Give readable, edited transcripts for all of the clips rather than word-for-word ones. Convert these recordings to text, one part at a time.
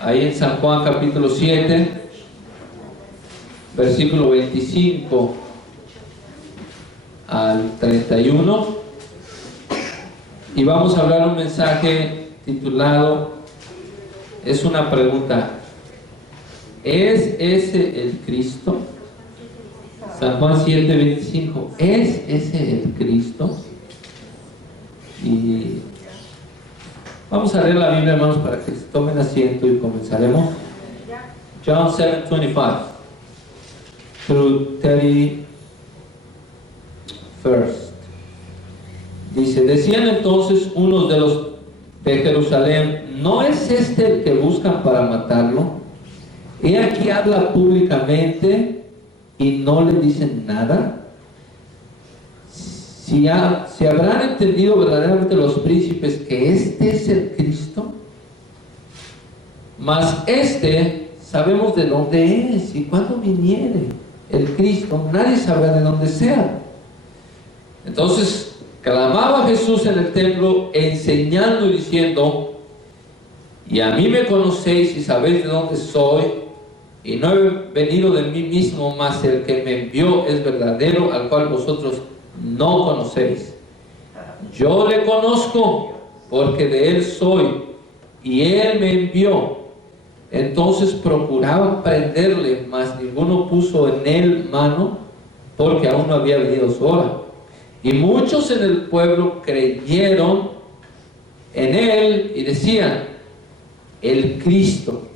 ahí en San Juan capítulo 7, versículo 25 al 31, y vamos a hablar un mensaje titulado, es una pregunta: ¿es ese el Cristo? San Juan 7, 25, ¿es ese el Cristo? Y vamos a leer la Biblia, hermanos, para que tomen asiento y comenzaremos. John 7, 25 through 31. Dice: decían entonces unos de los de Jerusalén, ¿no es este el que buscan para matarlo? He aquí habla públicamente y no le dicen nada. Si habrán entendido verdaderamente los príncipes que este es el Cristo, mas sabemos de dónde es y cuándo viniere el Cristo, nadie sabrá de dónde sea. Entonces clamaba Jesús en el templo, enseñando y diciendo: y a mí me conocéis y sabéis de dónde soy, y no he venido de mí mismo, mas el que me envió es verdadero, al cual vosotros no conocéis. Yo le conozco, porque de él soy, y él me envió. Entonces procuraban prenderle, mas ninguno puso en él mano, porque aún no había venido su hora. Y muchos en el pueblo creyeron en él y decían: el Cristo,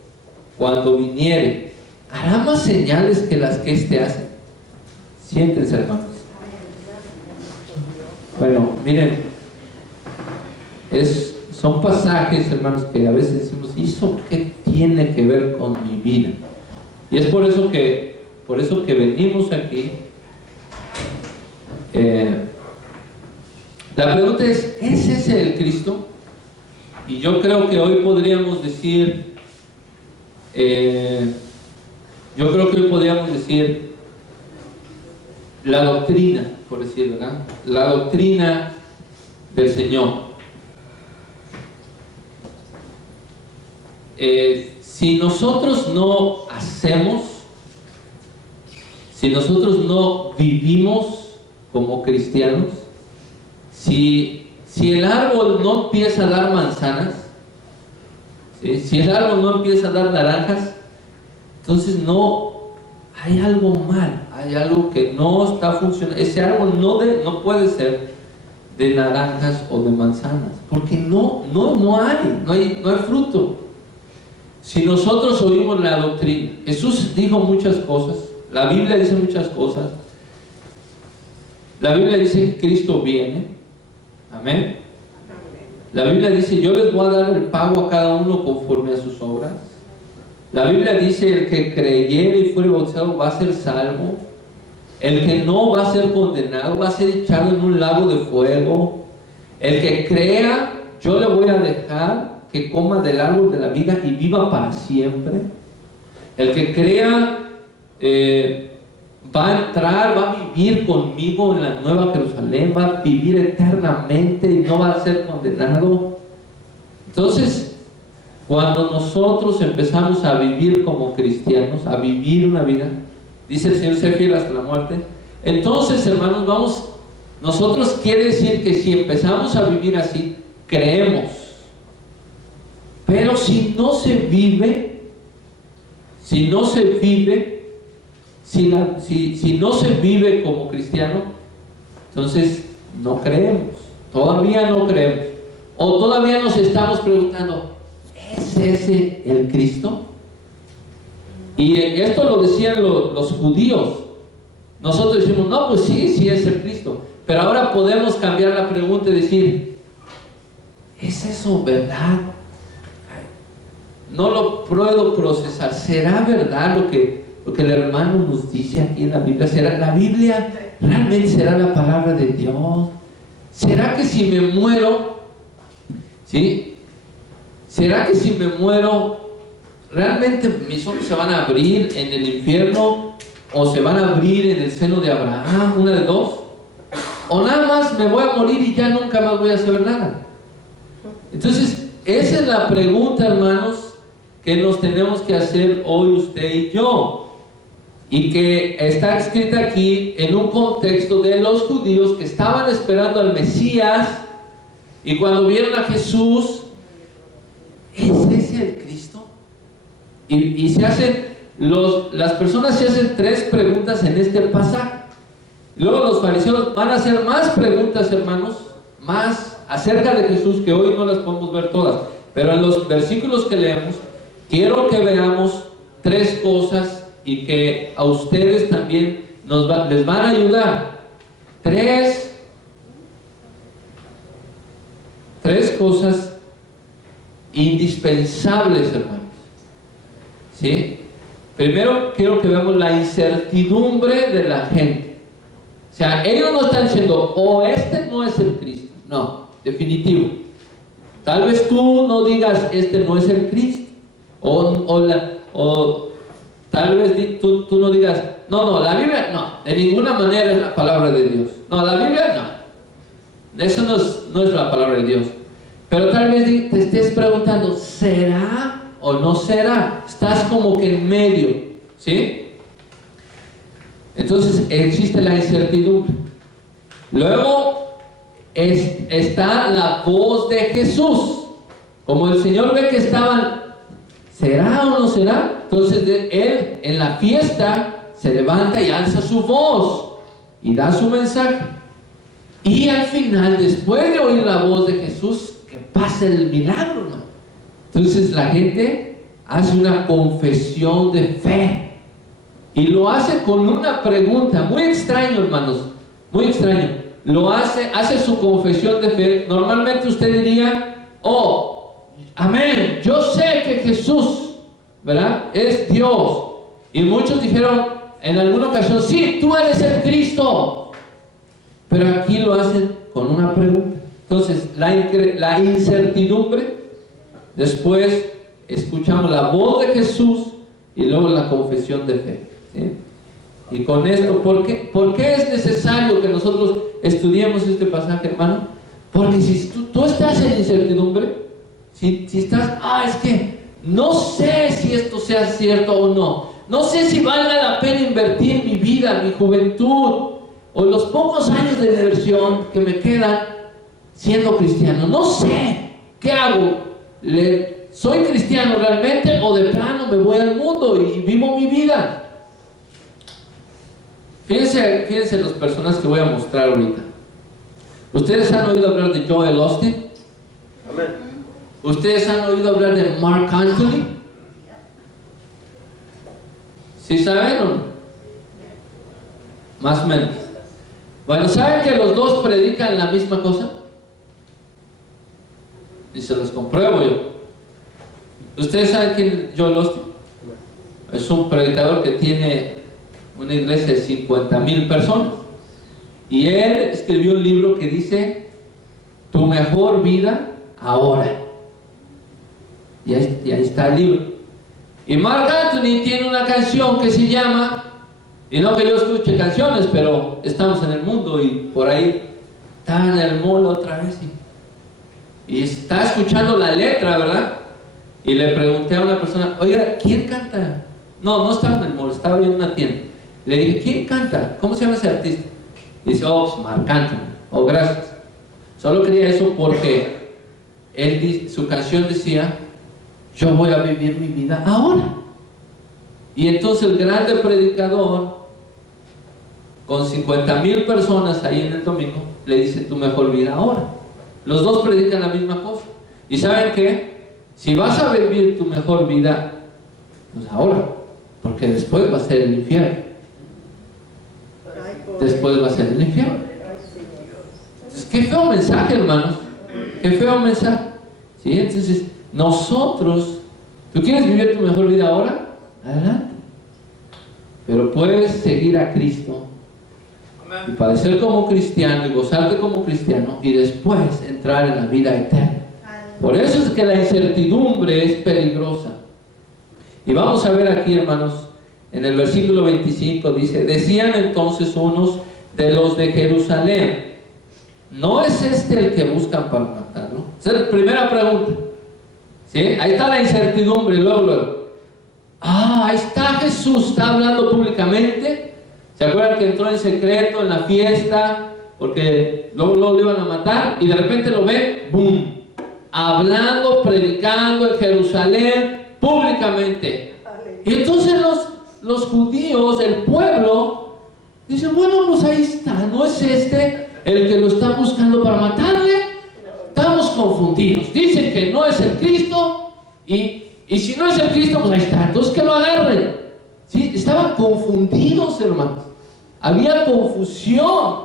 cuando viniere, hará más señales que las que éste hace. Siéntense, hermanos. Bueno, miren, son pasajes, hermanos, que a veces decimos: ¿y eso qué tiene que ver con mi vida? Y es por eso que venimos aquí. La pregunta es ese el Cristo? Y yo creo que hoy podríamos decir, la doctrina, por decir, ¿verdad? La doctrina del Señor. Si nosotros no hacemos, si nosotros no vivimos como cristianos, si el árbol no empieza a dar manzanas, ¿sí? Si el árbol no empieza a dar naranjas, entonces hay algo mal, hay algo que no está funcionando. Ese árbol no puede ser de naranjas o de manzanas, porque no hay fruto. Si nosotros oímos la doctrina, Jesús dijo muchas cosas, la Biblia dice muchas cosas. La Biblia dice que Cristo viene, amén. La Biblia dice: yo les voy a dar el pago a cada uno conforme a sus obras. La Biblia dice: el que creyere y fuere bautizado va a ser salvo. El que no va a ser condenado, va a ser echado en un lago de fuego. El que crea, yo le voy a dejar que coma del árbol de la vida y viva para siempre. El que crea va a entrar, va a vivir conmigo en la Nueva Jerusalén, va a vivir eternamente y no va a ser condenado. Entonces, cuando nosotros empezamos a vivir como cristianos, a vivir una vida, dice el Señor, ser fiel hasta la muerte. Entonces, hermanos, nosotros quiere decir que si empezamos a vivir así, creemos. Pero si no se vive como cristiano, entonces no creemos, todavía no creemos, o todavía nos estamos preguntando: ¿es ese el Cristo? Y esto lo decían los judíos. Nosotros decimos: no, pues sí es el Cristo. Pero ahora podemos cambiar la pregunta y decir: ¿es eso verdad? No lo puedo procesar. ¿Será verdad lo que el hermano nos dice aquí en la Biblia? ¿Será la Biblia? ¿Realmente será la palabra de Dios? ¿Será que si me muero, ¿sí? ¿Será que si me muero, realmente mis ojos se van a abrir en el infierno o se van a abrir en el seno de Abraham? Una de dos. O nada más me voy a morir y ya nunca más voy a saber nada. Entonces, esa es la pregunta, hermanos, que nos tenemos que hacer hoy usted y yo, y que está escrita aquí en un contexto de los judíos que estaban esperando al Mesías, y cuando vieron a Jesús, ¿es ese el Cristo? Y se hacen, las personas se hacen 3 preguntas en este pasaje. Luego los fariseos van a hacer más preguntas, hermanos, más acerca de Jesús, que hoy no las podemos ver todas, pero en los versículos que leemos, quiero que veamos 3 cosas y que a ustedes también les van a ayudar. 3 cosas indispensables, hermanos. ¿Sí? Primero quiero que veamos la incertidumbre de la gente. O sea, ellos no están diciendo, este no es el Cristo. No, definitivo. Tal vez tú no digas, este no es el Cristo. O tal vez tú no digas, no, la Biblia no, de ninguna manera es la palabra de Dios. No, la Biblia no. Eso no es la palabra de Dios. Pero tal vez te estés preguntando, ¿será o no será? Estás como que en medio, ¿sí? Entonces existe la incertidumbre. Luego está la voz de Jesús. Como el Señor ve que estaban, ¿será o no será? Entonces Él en la fiesta se levanta y alza su voz y da su mensaje. Y al final, después de oír la voz de Jesús, que pasa el milagro, ¿no? Entonces la gente hace una confesión de fe. Y lo hace con una pregunta, muy extraño, hermanos, muy extraño. Hace su confesión de fe. Normalmente usted diría, amén, yo sé que Jesús, ¿verdad?, es Dios. Y muchos dijeron en alguna ocasión, sí, tú eres el Cristo. Pero aquí lo hacen con una pregunta. Entonces, la incertidumbre, después escuchamos la voz de Jesús y luego la confesión de fe. ¿Sí? Y con esto, ¿por qué es necesario que nosotros estudiemos este pasaje, hermano? Porque si tú estás en incertidumbre, si estás, es que no sé si esto sea cierto o no sé si valga la pena invertir mi vida, mi juventud, o los pocos años de diversión que me quedan siendo cristiano, no sé, ¿qué hago? ¿Soy cristiano realmente o de plano me voy al mundo y vivo mi vida? Fíjense las personas que voy a mostrar ahorita. ¿Ustedes han oído hablar de Joel Osteen? Amén. ¿Ustedes han oído hablar de Mark Anthony? ¿Sí saben o no? Más o menos. Bueno, ¿saben que los dos predican la misma cosa? Y se los compruebo yo. ¿Ustedes saben quién es Joel Osteen? Es un predicador que tiene una iglesia de 50,000 personas. Y él escribió un libro que dice, Tu mejor vida ahora. Y ahí está el libro. Y Mark Anthony tiene una canción que se llama, y no que yo escuche canciones, pero estamos en el mundo y por ahí estaba en el mall otra vez y está escuchando la letra, ¿verdad? Y le pregunté a una persona, oiga, ¿quién canta? No estaba en el mall, estaba en una tienda. Le dije, ¿quién canta? ¿Cómo se llama ese artista? Dice, Mark Anthony. Gracias. Solo quería eso porque su canción decía, yo voy a vivir mi vida ahora. Y entonces el grande predicador, con 50,000 personas ahí en el domingo, le dice, tu mejor vida ahora. Los dos predican la misma cosa. ¿Y saben qué? Si vas a vivir tu mejor vida, pues ahora, porque después va a ser el infierno. Después va a ser el infierno. Entonces, qué feo mensaje, hermanos. Qué feo mensaje. ¿Sí? Entonces, nosotros, ¿tú quieres vivir tu mejor vida ahora? Adelante. Pero puedes seguir a Cristo y padecer como cristiano y gozarte como cristiano y después entrar en la vida eterna. Por eso es que la incertidumbre es peligrosa. Y vamos a ver aquí, hermanos, en el versículo 25 dice, decían entonces unos de los de Jerusalén, ¿no es este el que buscan para matarlo? Esa es la primera pregunta. ¿Sí? Ahí está la incertidumbre, luego. Ahí está Jesús, está hablando públicamente. ¿Se acuerdan que entró en secreto en la fiesta? Porque luego lo iban a matar y de repente lo ven, ¡boom! Hablando, predicando en Jerusalén públicamente. Y entonces los judíos, el pueblo, dicen, bueno, pues ahí está, ¿no es este el que lo está buscando para matarle? Estamos confundidos. Dicen que no es el Cristo y si no es el Cristo, pues ahí está. Entonces que lo agarren. ¿Sí? Estaban confundidos, hermanos. Había confusión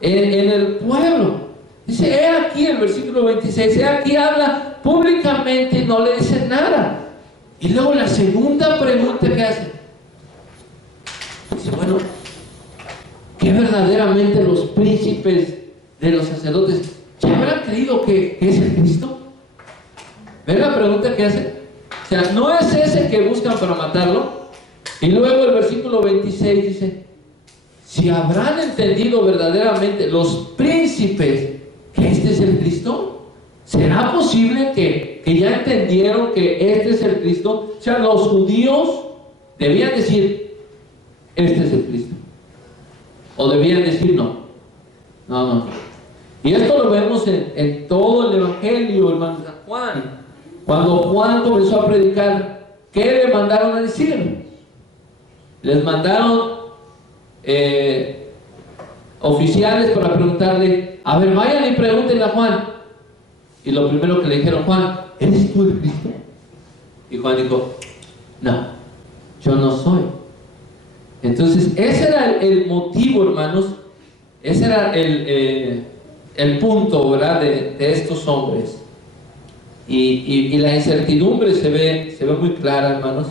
en el pueblo. Dice, he aquí el versículo 26, he aquí habla públicamente y no le dice nada. Y luego la segunda pregunta que hace, dice, bueno, ¿qué verdaderamente los príncipes de los sacerdotes ya habrán creído que es el Cristo? ¿Ven la pregunta que hace? O sea, no es ese que buscan para matarlo. Y luego el versículo 26 dice, si habrán entendido verdaderamente los príncipes que este es el Cristo, ¿será posible que ya entendieron que este es el Cristo? O sea, los judíos debían decir, este es el Cristo. O debían decir no. No. Y esto lo vemos en todo el Evangelio, hermano Juan. Cuando Juan comenzó a predicar, ¿qué le mandaron a decir? Les mandaron oficiales para preguntarle, a ver, vayan y pregúntenle a Juan. Y lo primero que le dijeron, Juan, ¿eres tú el Cristo? Y Juan dijo, no, yo no soy. Entonces, ese era el motivo, hermanos, ese era el punto, ¿verdad?, de estos hombres. Y la incertidumbre se ve muy clara, hermanos.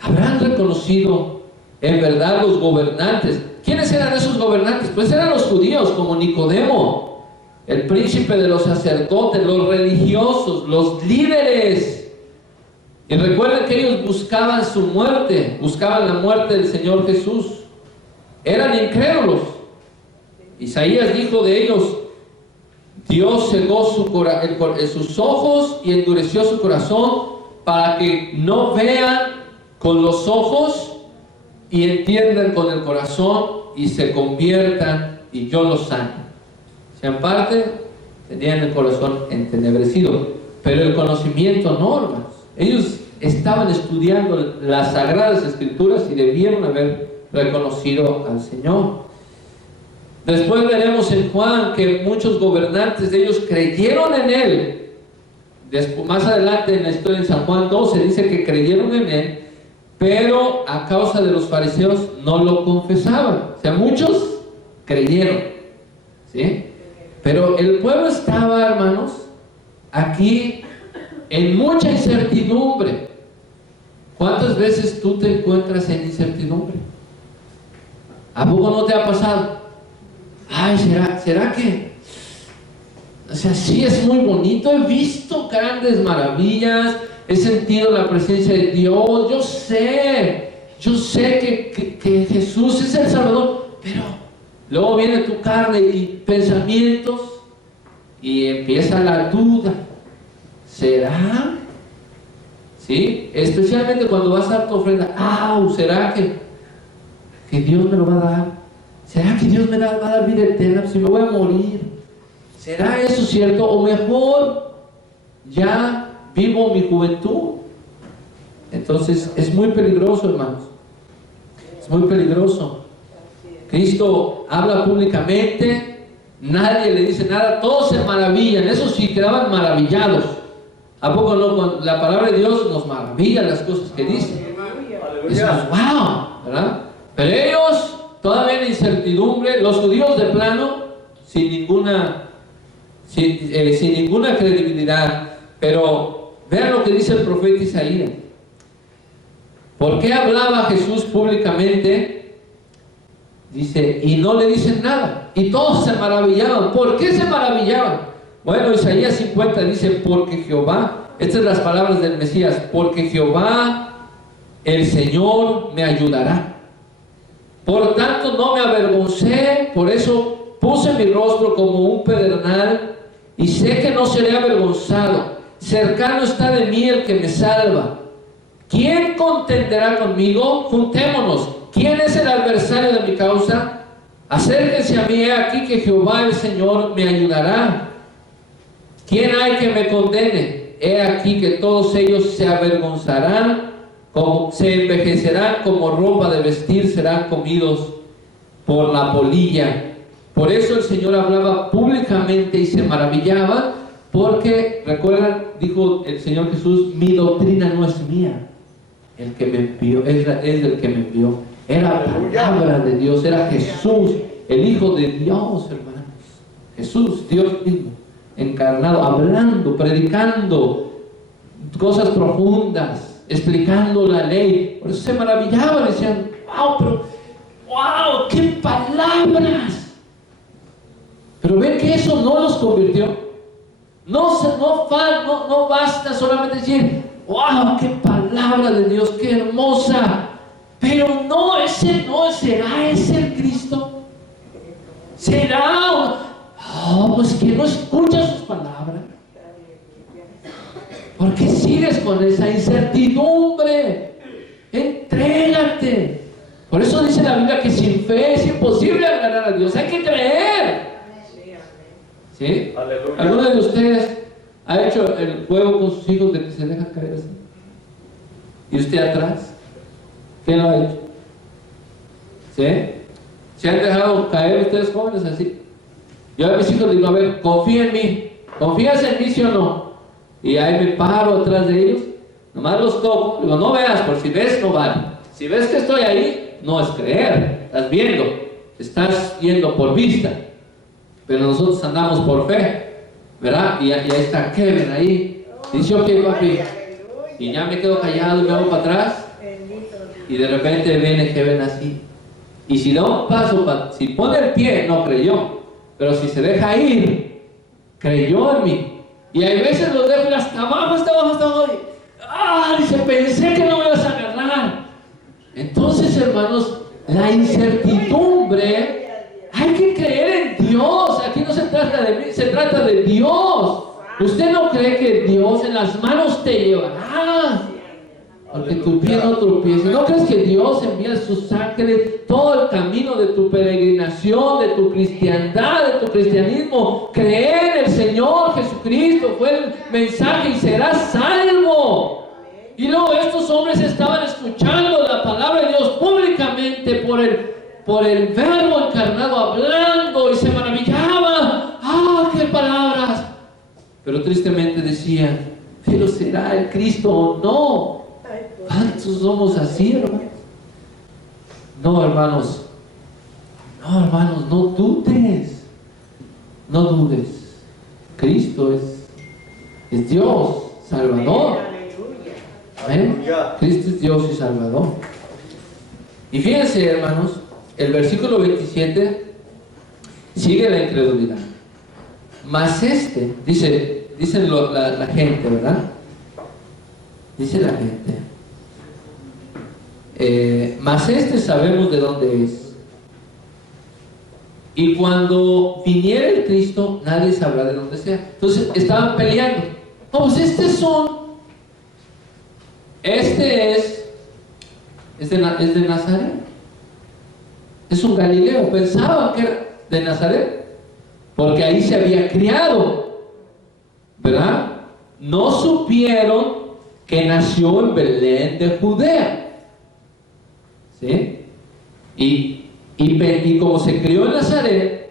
¿Habrán reconocido en verdad los gobernantes? ¿Quiénes eran esos gobernantes? Pues eran los judíos, como Nicodemo, el príncipe de los sacerdotes, los religiosos, los líderes. Y recuerden que ellos buscaban su muerte, buscaban la muerte del Señor Jesús. Eran incrédulos. Isaías dijo de ellos, Dios cegó sus ojos y endureció su corazón para que no vean con los ojos y entiendan con el corazón y se conviertan y yo los sane. Sean parte, tenían el corazón entenebrecido, pero el conocimiento no, hermanos. Ellos estaban estudiando las Sagradas Escrituras y debieron haber reconocido al Señor. Después veremos en Juan que muchos gobernantes de ellos creyeron en Él. Más adelante en la historia en San Juan 12 dice que creyeron en Él, pero a causa de los fariseos no lo confesaban. O sea, muchos creyeron, ¿sí? Pero el pueblo estaba, hermanos, aquí en mucha incertidumbre. ¿Cuántas veces tú te encuentras en incertidumbre? ¿A poco no te ha pasado? Ay, ¿será que? O sea, sí es muy bonito, he visto grandes maravillas, he sentido la presencia de Dios, yo sé que Jesús es el Salvador, pero luego viene tu carne y pensamientos y empieza la duda. ¿Será? ¿Sí? Especialmente cuando vas a dar tu ofrenda, ¿será que Dios me lo va a dar? ¿Será que Dios me va a dar vida eterna si me voy a morir? ¿Será eso cierto? O mejor, ya vivo mi juventud. Entonces, es muy peligroso, hermanos. Es muy peligroso. Cristo habla públicamente, nadie le dice nada, todos se maravillan. Eso sí, quedaban maravillados. ¿A poco no? Cuando la palabra de Dios nos maravilla las cosas que dice. Decimos, wow, ¿verdad? Pero ellos todavía en incertidumbre, los judíos de plano, sin ninguna credibilidad. Pero vean lo que dice el profeta Isaías. ¿Por qué hablaba Jesús públicamente? Dice, y no le dicen nada. Y todos se maravillaban. ¿Por qué se maravillaban? Bueno, Isaías 50 dice, porque Jehová, estas son las palabras del Mesías, porque Jehová, el Señor, me ayudará. Por tanto no me avergoncé, por eso puse mi rostro como un pedernal y sé que no seré avergonzado. cercano está de mí el que me salva. ¿Quién contenderá conmigo? Juntémonos. ¿Quién es el adversario de mi causa? Acérquense a mí, he aquí que Jehová el Señor me ayudará. ¿Quién hay que me condene? He aquí que todos ellos se avergonzarán, se envejecerán como ropa de vestir, serán comidos por la polilla. Por eso el Señor hablaba públicamente y se maravillaba, porque, recuerdan, dijo el Señor Jesús, mi doctrina no es mía, el que me envió, es el que me envió. Era la palabra de Dios, era Jesús, el Hijo de Dios, hermanos. Jesús, Dios mismo, encarnado, hablando, predicando cosas profundas, explicando la ley. Por eso se maravillaban, decían, wow, qué palabras. Pero ven que eso no los convirtió. No basta solamente decir, wow, qué palabra de Dios, qué hermosa. Pero ¿será ese el Cristo? ¿Será? Pues que no escucha sus palabras. ¿Por qué sigues con esa incertidumbre? Entrégate. Por eso dice la Biblia que sin fe es imposible agradar a Dios. Hay que creer. ¿Sí? Aleluya. ¿Alguno de ustedes ha hecho el juego con sus hijos de que se dejan caer así? ¿Y usted atrás? ¿Quién lo ha hecho? ¿Sí? ¿Se han dejado caer ustedes jóvenes así? Yo a mis hijos digo, a ver, confía en mí. ¿Confías en mí, sí o no? Y ahí me paro atrás de ellos, nomás los toco, digo, no veas, por si ves, no vale. Si ves que estoy ahí, no es creer, estás viendo, estás yendo por vista. Pero nosotros andamos por fe, ¿verdad? Y ahí está Kevin ahí. Dice, ok, papi. Y ya me quedo callado y me hago para atrás. Y de repente viene Kevin así. Y si da un paso, si pone el pie, no creyó. Pero si se deja ir, creyó en mí. Y hay veces los dejo hasta abajo. Dice, pensé que no me ibas a agarrar. Entonces, hermanos, la incertidumbre, hay que creer en Dios. Aquí no se trata de mí, se trata de Dios. ¿Usted no cree que Dios en las manos te llevará? Porque tu pie no tropiece. ¿No crees que Dios envía sus ángeles todo el camino de tu peregrinación, de tu cristiandad, de tu cristianismo? Cree en el Señor Jesucristo, fue el mensaje, y serás salvo. Y luego estos hombres estaban escuchando la palabra de Dios públicamente por el Verbo encarnado, hablando, y se maravillaban. ¡Qué palabras! Pero tristemente decían, ¿pero será el Cristo o no? ¿Cuántos somos así, hermanos? No, hermanos, no dudes. No dudes. Cristo es Dios, Salvador. Amén. Cristo es Dios y Salvador. Y fíjense, hermanos, el versículo 27 sigue la incredulidad. Mas dice la gente, ¿verdad? Dice la gente. Mas sabemos de dónde es. Y cuando viniera el Cristo, nadie sabrá de dónde sea. Entonces estaban peleando. Pues es de Nazaret. Es un Galileo. Pensaban que era de Nazaret, porque ahí se había criado, ¿verdad? No supieron que nació en Belén de Judea. ¿Sí? Y como se crió en Nazaret,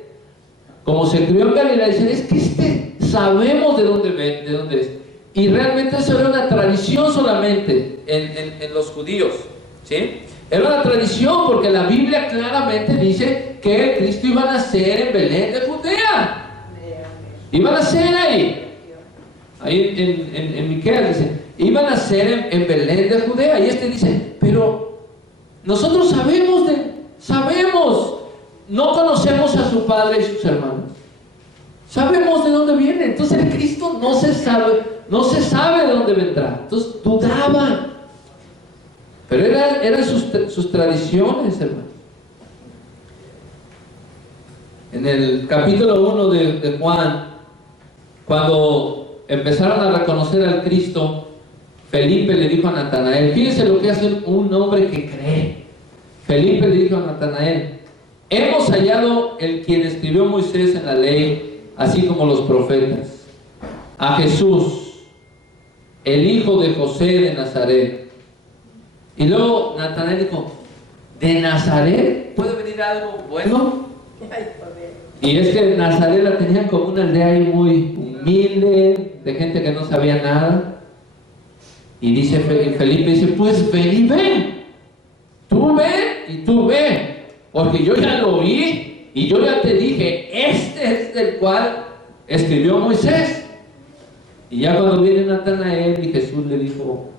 como se crió en Galilea, dicen, es que sabemos de dónde es. Y realmente eso era una tradición solamente en los judíos. ¿Sí? Era una tradición porque la Biblia claramente dice que el Cristo iba a nacer en Belén de Judea. Iba a nacer ahí. Ahí en Miqueas dice, iba a nacer en Belén de Judea. Y dice, pero nosotros sabemos, no conocemos a su padre y sus hermanos. Sabemos de dónde viene. Entonces el Cristo no se sabe de dónde vendrá. Entonces dudaban. Pero eran sus tradiciones, hermano. En el capítulo 1 de Juan, cuando empezaron a reconocer al Cristo, Felipe le dijo a Natanael, fíjense lo que hace un hombre que cree. Felipe le dijo a Natanael, hemos hallado el quien escribió Moisés en la ley, así como los profetas, a Jesús, el hijo de José de Nazaret. Y luego Natanael dijo, ¿de Nazaret puede venir algo bueno? Y es que Nazaret la tenían como una aldea ahí muy humilde, de gente que no sabía nada. Y dice Felipe, dice, pues ven y ven. Tú ven y tú ven. Porque yo ya lo vi y yo ya te dije, este es el cual escribió Moisés. Y ya cuando viene Natanael y Jesús le dijo,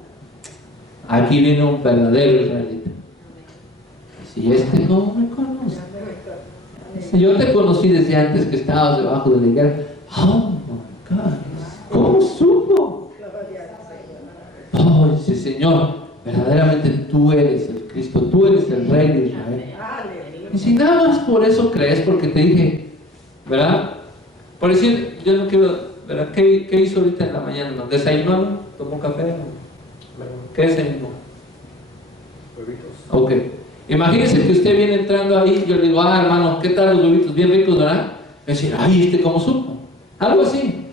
aquí viene un verdadero israelita. Si este no me conoce. Si yo te conocí desde antes que estabas debajo de la higuera. Oh my God, ¿cómo supo? Oh, dice, Señor, verdaderamente tú eres el Cristo, tú eres el Rey de Israel. Y si nada más por eso crees, porque te dije, ¿verdad? Por decir, yo no quiero, ¿verdad? ¿Qué hizo ahorita en la mañana? ¿Desayunó? ¿Tomó café? ¿Qué desayunó? Ok. Imagínense que usted viene entrando ahí y yo le digo, hermano, ¿qué tal los huevitos? Bien ricos, ¿verdad? Me decir, ay, ¿cómo supo? Algo así,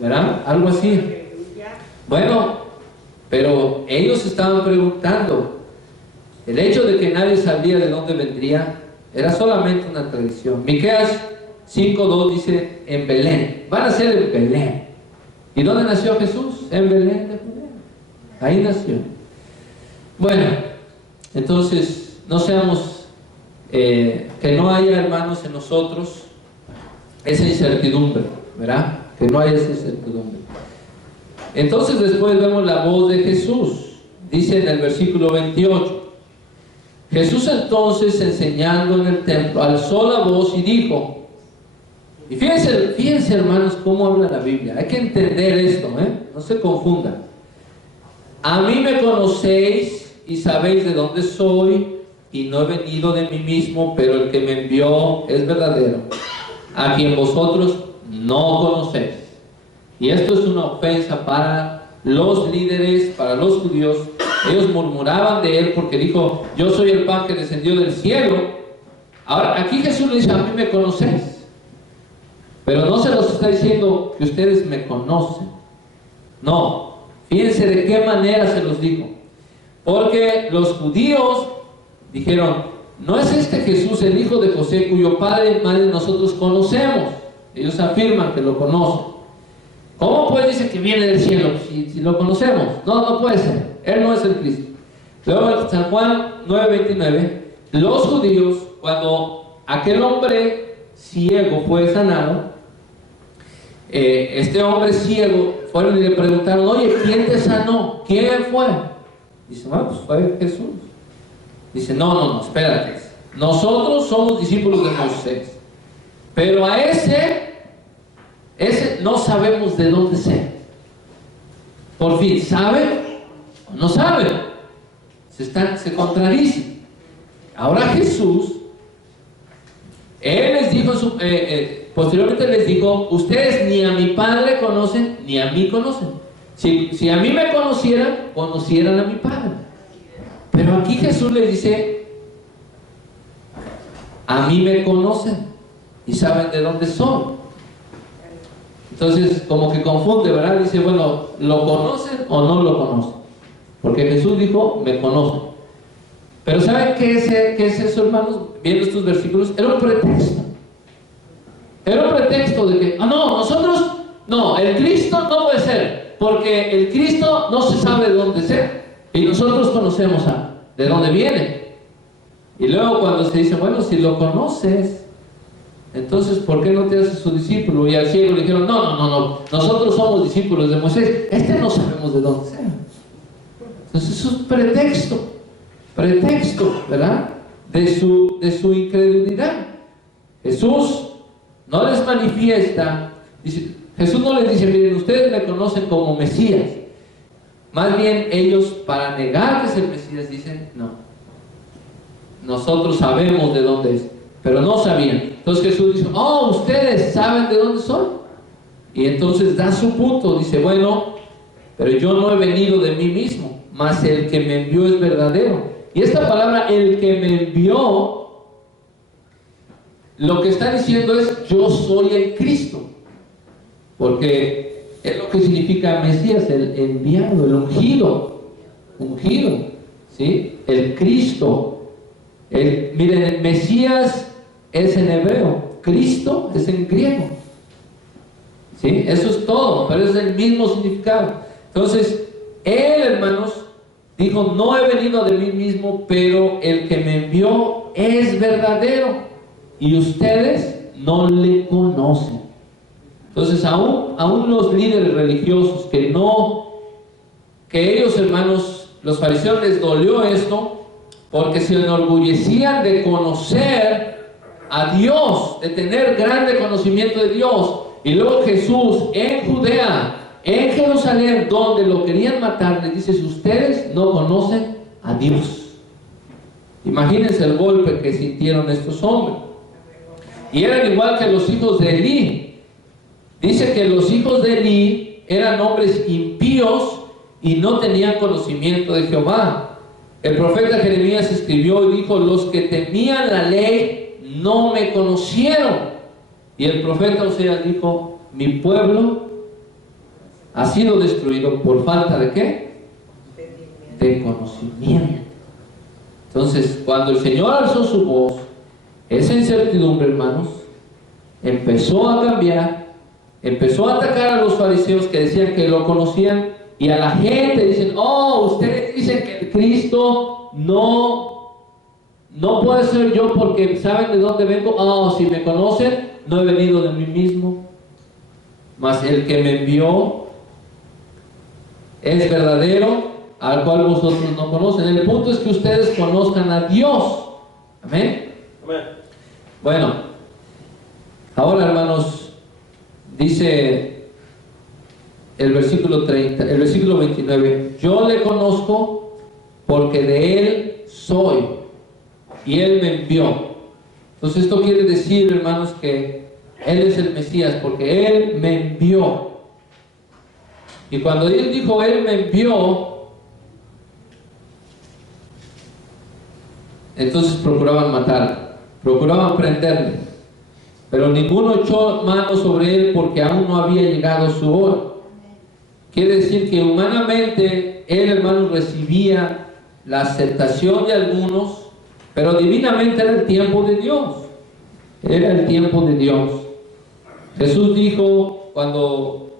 ¿verdad? Algo así. Bueno, pero ellos estaban preguntando. El hecho de que nadie sabía de dónde vendría era solamente una tradición. Miqueas 5:2 dice, en Belén. Van a ser en Belén. ¿Y dónde nació Jesús? En Belén de Judea. Ahí nació. Bueno, entonces no seamos, que no haya, hermanos, en nosotros esa incertidumbre, ¿verdad? Que no haya esa incertidumbre. Entonces después vemos la voz de Jesús. Dice en el versículo 28, Jesús entonces, enseñando en el templo, alzó la voz y dijo, y fíjense hermanos cómo habla la Biblia. Hay que entender esto, no se confundan. A mí me conocéis y sabéis de dónde soy, y no he venido de mí mismo, pero el que me envió es verdadero, a quien vosotros no conocéis. Y esto es una ofensa para los líderes, para los judíos. Ellos murmuraban de él porque dijo, yo soy el pan que descendió del cielo. Ahora aquí Jesús le dice, a mí me conocéis, pero no se los está diciendo que ustedes me conocen. No, fíjense de qué manera se los dijo. Porque los judíos dijeron, no es este Jesús el hijo de José, cuyo padre y madre nosotros conocemos. Ellos afirman que lo conocen. ¿Cómo pues dice que viene del cielo si lo conocemos? No puede ser. Él no es el Cristo. Luego en San Juan 9:29, los judíos, cuando aquel hombre ciego fue sanado, este hombre ciego fueron y le preguntaron, oye, ¿quién te sanó? ¿Quién fue? Dice, bueno, pues fue Jesús. Dice, no, espérate. Nosotros somos discípulos de Moisés, pero a ese no sabemos de dónde sea. Por fin, ¿sabe o no sabe? Se contradicen. Ahora Jesús, Él les dijo, posteriormente les dijo, ustedes ni a mi Padre conocen, ni a mí conocen. Si a mí me conocieran, conocieran a mi Padre. Pero aquí Jesús les dice, a mí me conocen y saben de dónde soy. Entonces, como que confunde, ¿verdad? Dice, bueno, ¿lo conocen o no lo conocen? Porque Jesús dijo, me conocen. Pero ¿saben qué es eso, hermanos? Viendo estos versículos, era un pretexto. Era un pretexto de que, nosotros, el Cristo no puede ser, porque el Cristo no se sabe de dónde ser, y nosotros conocemos de dónde viene. Y luego cuando se dice, bueno, si lo conoces, entonces, ¿por qué no te haces su discípulo? Y al ciego le dijeron, no, nosotros somos discípulos de Moisés, no sabemos de dónde sea. Entonces, eso es pretexto, ¿verdad? De su incredulidad. Jesús no les manifiesta, Jesús no les dice, miren, ustedes me conocen como Mesías. Más bien, ellos, para negar que es el Mesías, dicen, no, nosotros sabemos de dónde es, pero no sabían. Entonces Jesús dice, ustedes saben de dónde soy Y entonces da su punto, dice, bueno, pero yo no he venido de mí mismo, mas el que me envió es verdadero. Y esta palabra, el que me envió, lo que está diciendo es, yo soy el Cristo. Porque es lo que significa Mesías, el enviado, el ungido, ¿sí? El Cristo. Miren, el Mesías es en hebreo, Cristo es en griego, ¿sí? Eso es todo, pero es el mismo significado. Entonces, él, hermanos, dijo, no he venido de mí mismo, pero el que me envió es verdadero, y ustedes no le conocen. Entonces, aún los líderes religiosos que ellos, hermanos, los fariseos les dolió esto, porque se enorgullecían de conocer a Dios, de tener grande conocimiento de Dios. Y luego Jesús en Judea, en Jerusalén, donde lo querían matar, les dice, si ustedes no conocen a Dios. Imagínense el golpe que sintieron estos hombres. Y eran igual que los hijos de Elí. Dice que los hijos de Elí eran hombres impíos y no tenían conocimiento de Jehová. El profeta Jeremías escribió y dijo, los que temían la ley no me conocieron. Y el profeta Oseas dijo, mi pueblo ha sido destruido por falta de ¿qué? De conocimiento. Entonces, cuando el Señor alzó su voz, esa incertidumbre, hermanos, empezó a cambiar, empezó a atacar a los fariseos que decían que lo conocían, y a la gente dicen, oh, ustedes dicen que el Cristo no puede ser yo porque saben de dónde vengo. Oh, si me conocen, no he venido de mí mismo, mas el que me envió es verdadero, al cual vosotros no conocen. El punto es que ustedes conozcan a Dios. Amén. Amén. Bueno, ahora, hermanos, dice el versículo 29, yo le conozco porque de él soy y él me envió. Entonces esto quiere decir, hermanos, que él es el Mesías porque él me envió. Y cuando él dijo él me envió, entonces procuraban matarlo, procuraban prenderle, pero ninguno echó mano sobre él porque aún no había llegado su hora. Quiere decir que humanamente él, hermanos, recibía la aceptación de algunos, pero divinamente era el tiempo de Dios. Era el tiempo de Dios. Jesús dijo, cuando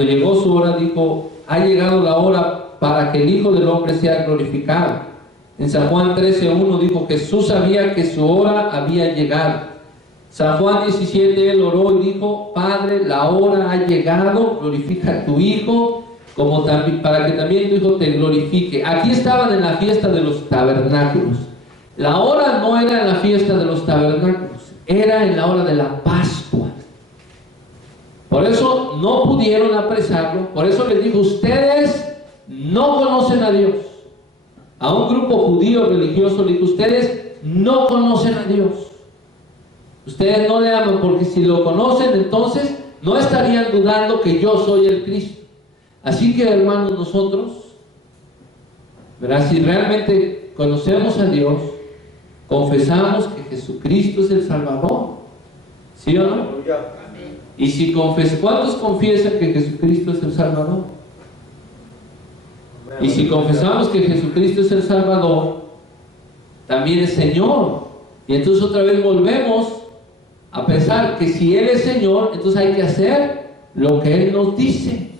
llegó su hora, dijo, ha llegado la hora para que el Hijo del Hombre sea glorificado. En San Juan 13:1 dijo, Jesús sabía que su hora había llegado. San Juan 17, él oró y dijo, Padre, la hora ha llegado, glorifica a tu Hijo, como también, para que también tu Hijo te glorifique. Aquí estaban en la fiesta de los tabernáculos. La hora no era en la fiesta de los tabernáculos, era en la hora de la Pascua. Por eso no pudieron apresarlo, por eso les dijo, ustedes no conocen a Dios. A un grupo judío religioso le dijo, ustedes no conocen a Dios. Ustedes no le aman, porque si lo conocen, entonces no estarían dudando que yo soy el Cristo. Así que, hermanos, nosotros, ¿verdad? Si realmente conocemos a Dios, confesamos que Jesucristo es el Salvador, ¿sí o no? Y si ¿cuántos confiesan que Jesucristo es el Salvador? Y si confesamos que Jesucristo es el Salvador, también es Señor. Y entonces otra vez volvemos a pensar que si Él es Señor, entonces hay que hacer lo que Él nos dice,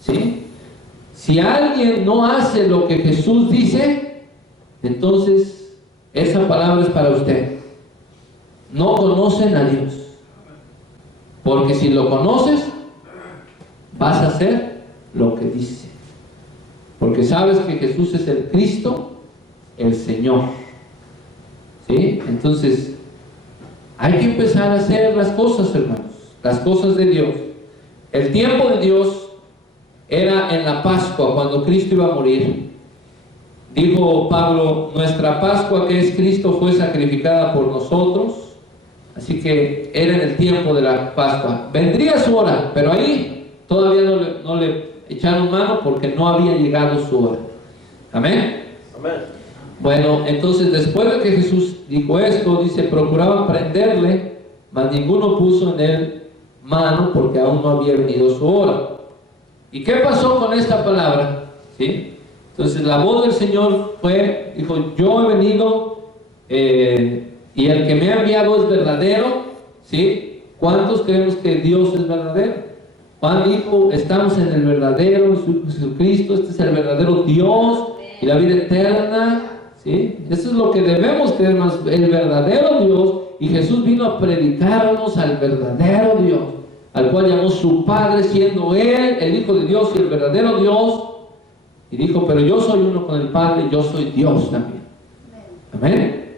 ¿sí? Si alguien no hace lo que Jesús dice, entonces esa palabra es para usted. No conocen a Dios, porque si lo conoces, vas a hacer lo que dice, porque sabes que Jesús es el Cristo, el Señor, ¿sí? Entonces hay que empezar a hacer las cosas, hermanos, las cosas de Dios. El tiempo de Dios era en la Pascua, cuando Cristo iba a morir. Dijo Pablo, nuestra Pascua, que es Cristo, fue sacrificada por nosotros. Así que era en el tiempo de la Pascua. Vendría su hora, pero ahí todavía no le echaron mano porque no había llegado su hora. Amén. Amén. Bueno, entonces después de que Jesús dijo esto, dice, procuraban prenderle, mas ninguno puso en él mano porque aún no había venido su hora. ¿Y qué pasó con esta palabra? ¿Sí? Entonces la voz del Señor dijo, yo he venido y el que me ha enviado es verdadero. ¿Sí? ¿Cuántos creemos que Dios es verdadero? Juan dijo, estamos en el verdadero Jesucristo, este es el verdadero Dios y la vida eterna. ¿Sí? Eso es lo que debemos creer más, el verdadero Dios, y Jesús vino a predicarnos al verdadero Dios, al cual llamó su Padre, siendo Él el Hijo de Dios y el verdadero Dios, y dijo, pero yo soy uno con el Padre, yo soy Dios también. Amén.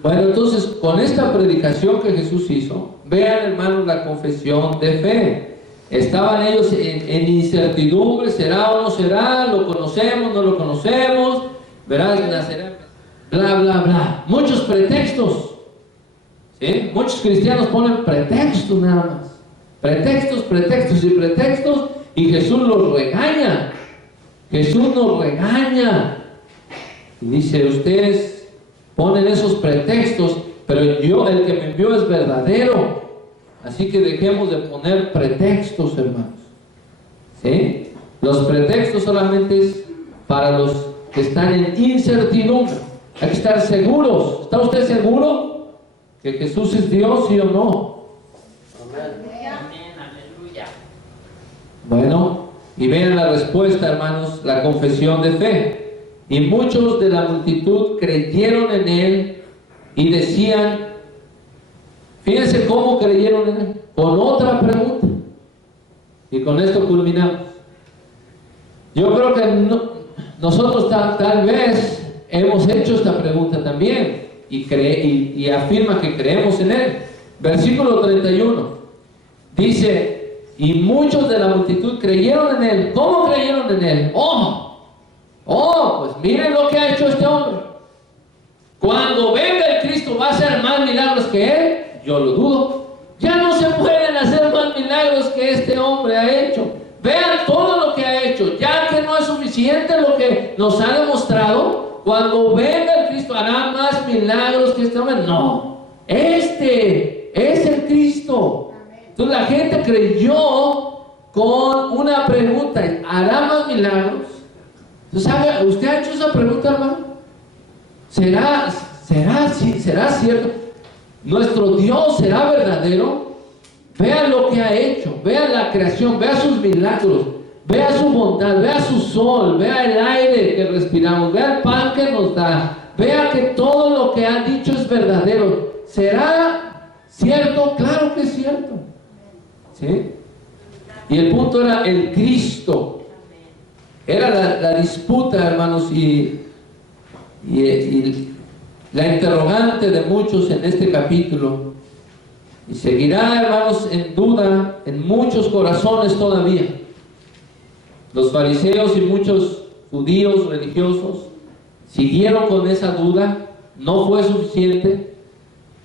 Bueno, entonces, con esta predicación que Jesús hizo, vean, hermanos, la confesión de fe. Estaban ellos en incertidumbre, ¿será o no será? ¿Lo conocemos, no lo conocemos? Verás, nacerá, bla, bla, bla. Muchos pretextos. ¿Sí? Muchos cristianos ponen pretextos nada más. Pretextos, pretextos y pretextos. Y Jesús los regaña. Jesús nos regaña. Y dice, ustedes ponen esos pretextos, pero yo, el que me envió, es verdadero. Así que dejemos de poner pretextos, hermanos. ¿Sí? Los pretextos solamente es para los que están en incertidumbre. Hay que estar seguros. ¿Está usted seguro que Jesús es Dios, sí o no? Amén. Aleluya. Bueno, y vean la respuesta, hermanos, la confesión de fe. Y muchos de la multitud creyeron en Él y decían, fíjense cómo creyeron en Él, con otra pregunta. Y con esto culminamos. Yo creo que nosotros tal vez hemos hecho esta pregunta también y afirma que creemos en Él. Versículo 31 dice, y muchos de la multitud creyeron en Él. ¿Cómo creyeron en Él? Pues miren lo que ha hecho este hombre. Cuando venga el Cristo, ¿va a hacer más milagros que Él? Yo lo dudo. Ya no se pueden hacer más milagros que este hombre ha hecho. Vean todo lo que ha hecho, ya que no es suficiente lo que nos ha demostrado. Cuando venga el Cristo, ¿hará más milagros que este hombre? No, este es el Cristo. Entonces la gente creyó con una pregunta, ¿hará más milagros? ¿Sabe? ¿Usted ha hecho esa pregunta, hermano? ¿Será cierto? ¿Nuestro Dios será verdadero? Vea lo que ha hecho, vea la creación, vea sus milagros, vea su bondad, vea su sol, vea el aire que respiramos, vea el pan que nos da, vea que todo lo que ha dicho es verdadero. ¿Será cierto? Claro que es cierto. ¿Sí? Y el punto era el Cristo. Era la disputa, hermanos, y la interrogante de muchos en este capítulo. Y seguirá, hermanos, en duda en muchos corazones todavía. Los fariseos y muchos judíos religiosos siguieron con esa duda. No fue suficiente,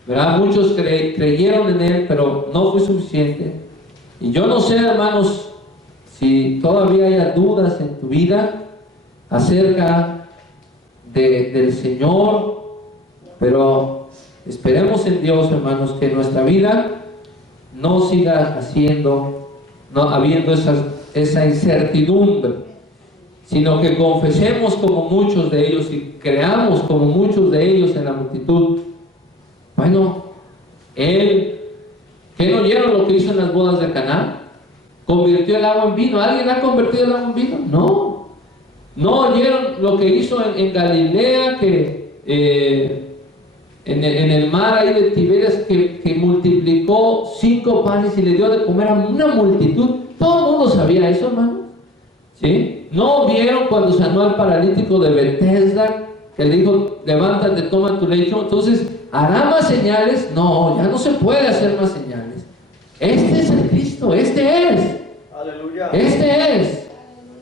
¿verdad? Muchos creyeron en Él, pero no fue suficiente. Y yo no sé, hermanos, si todavía haya dudas en tu vida acerca del Señor, pero esperemos en Dios, hermanos, que nuestra vida no siga habiendo esa incertidumbre, sino que confesemos como muchos de ellos y creamos como muchos de ellos en la multitud. Bueno, Él, ¿qué no oyeron lo que hizo en las bodas de Caná? Convirtió el agua en vino. ¿Alguien ha convertido el agua en vino? No. ¿No oyeron lo que hizo en Galilea, que en el mar ahí de Tiberias, que multiplicó 5 panes y le dio de comer a una multitud? Todo el mundo sabía eso, hermano. ¿Sí? ¿No vieron cuando sanó al paralítico de Bethesda, que le dijo, levántate, toma tu lecho? Entonces, ¿hará más señales? No, ya no se puede hacer más señales. Este es el Cristo, este es. Aleluya. Este es.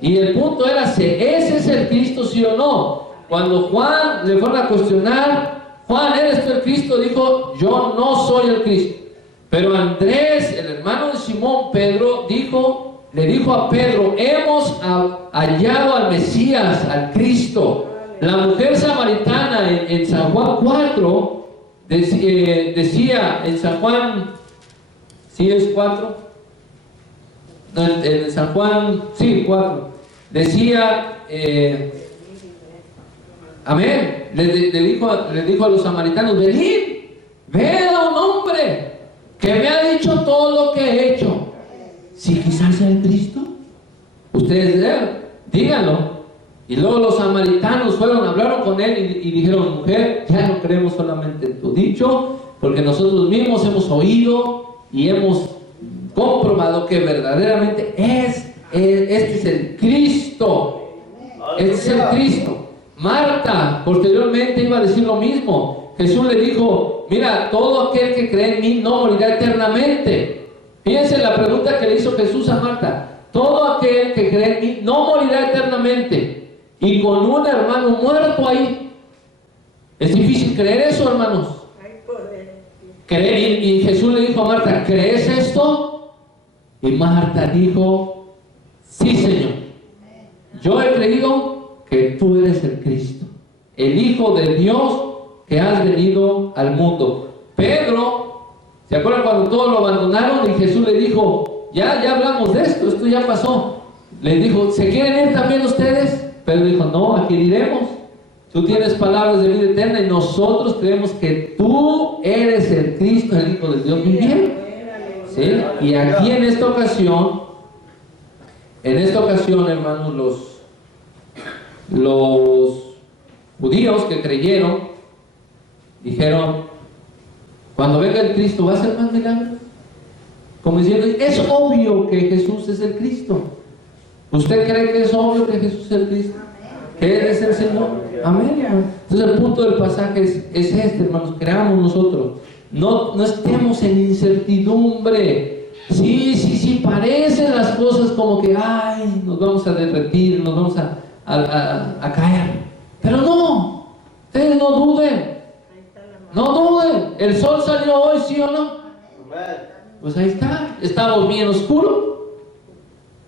Y el punto era si ese es el Cristo, sí o no. Cuando Juan le fueron a cuestionar, Juan, ¿eres tú el Cristo? Dijo, yo no soy el Cristo. Pero Andrés, el hermano de Simón, Pedro, le dijo a Pedro, hemos hallado al Mesías, al Cristo. La mujer samaritana en San Juan 4 decía, en San Juan, ¿sí es 4? No, en San Juan, sí, 4. Decía, amén, le dijo a los samaritanos, venid, ved a un hombre que me ha dicho todo lo que he hecho. Si quizás sea el Cristo, ustedes díganlo. Y luego los samaritanos hablaron con él y dijeron, mujer, ya no creemos solamente en tu dicho, porque nosotros mismos hemos oído y hemos comprobado que verdaderamente este es el Cristo. Este es el Cristo. Marta posteriormente iba a decir lo mismo. Jesús le dijo, mira, todo aquel que cree en mí no morirá eternamente. Fíjense la pregunta que le hizo Jesús a Marta. Todo aquel que cree en mí no morirá eternamente. Y con un hermano muerto ahí. Es difícil creer eso, hermanos. Creer, y Jesús le dijo a Marta, ¿crees esto? Y Marta dijo, sí, Señor. Yo he creído que tú eres el Cristo, el Hijo de Dios que has venido al mundo. Pedro, ¿se acuerdan cuando todos lo abandonaron y Jesús le dijo, ya hablamos de esto ya pasó? Le dijo, ¿se quieren ir también ustedes? Pedro dijo, no, aquí iremos. Tú tienes palabras de vida eterna y nosotros creemos que tú eres el Cristo, el Hijo de Dios viviente. ¿Sí? Y aquí en esta ocasión, hermanos, los judíos que creyeron dijeron, cuando venga el Cristo, ¿va a ser más milagros? Como diciendo, es obvio que Jesús es el Cristo. ¿Usted cree que es obvio que Jesús es el Cristo? ¿Que Él es el Señor? Amén. Entonces el punto del pasaje es este, hermanos, creamos nosotros. No estemos en incertidumbre. Sí, parecen las cosas como que, ay, nos vamos a derretir, nos vamos a caer. Pero no, ustedes no duden. No duden. ¿El sol salió hoy, sí o no? Pues ahí está. Estamos bien oscuros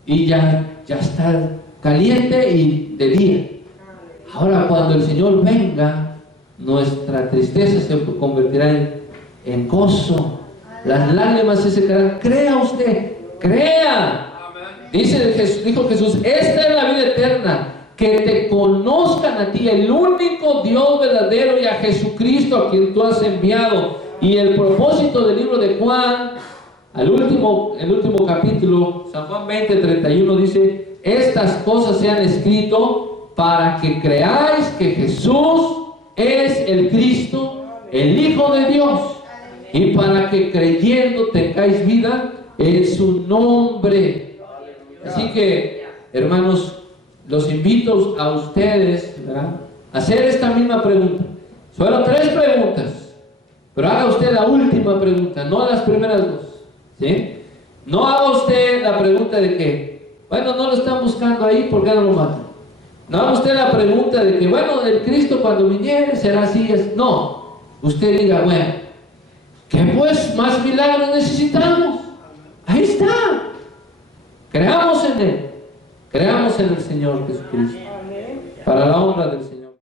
y ya está caliente y de día. Ahora cuando el Señor venga, nuestra tristeza se convertirá en gozo. Las lágrimas se secarán. Crea usted, crea. Dijo Jesús, esta es la vida eterna, que te conozcan a ti, el único Dios verdadero, y a Jesucristo a quien tú has enviado. Y el propósito del libro de Juan, el último capítulo, San Juan 20:31 dice, estas cosas se han escrito para que creáis que Jesús es el Cristo, el Hijo de Dios, y para que creyendo tengáis vida en su nombre. Así que, hermanos, los invito a ustedes, ¿verdad?, a hacer esta misma pregunta. Fueron 3 preguntas, pero haga usted la última pregunta, no las primeras 2. ¿Sí? No haga usted la pregunta de que, bueno, no lo están buscando ahí, ¿por qué no lo matan? No haga usted la pregunta de que, bueno, el Cristo cuando viniere será así. No, usted diga, bueno, ¿qué pues más milagros necesitamos? Ahí está. Creamos en Él, creamos en el Señor Jesucristo, para la honra del Señor.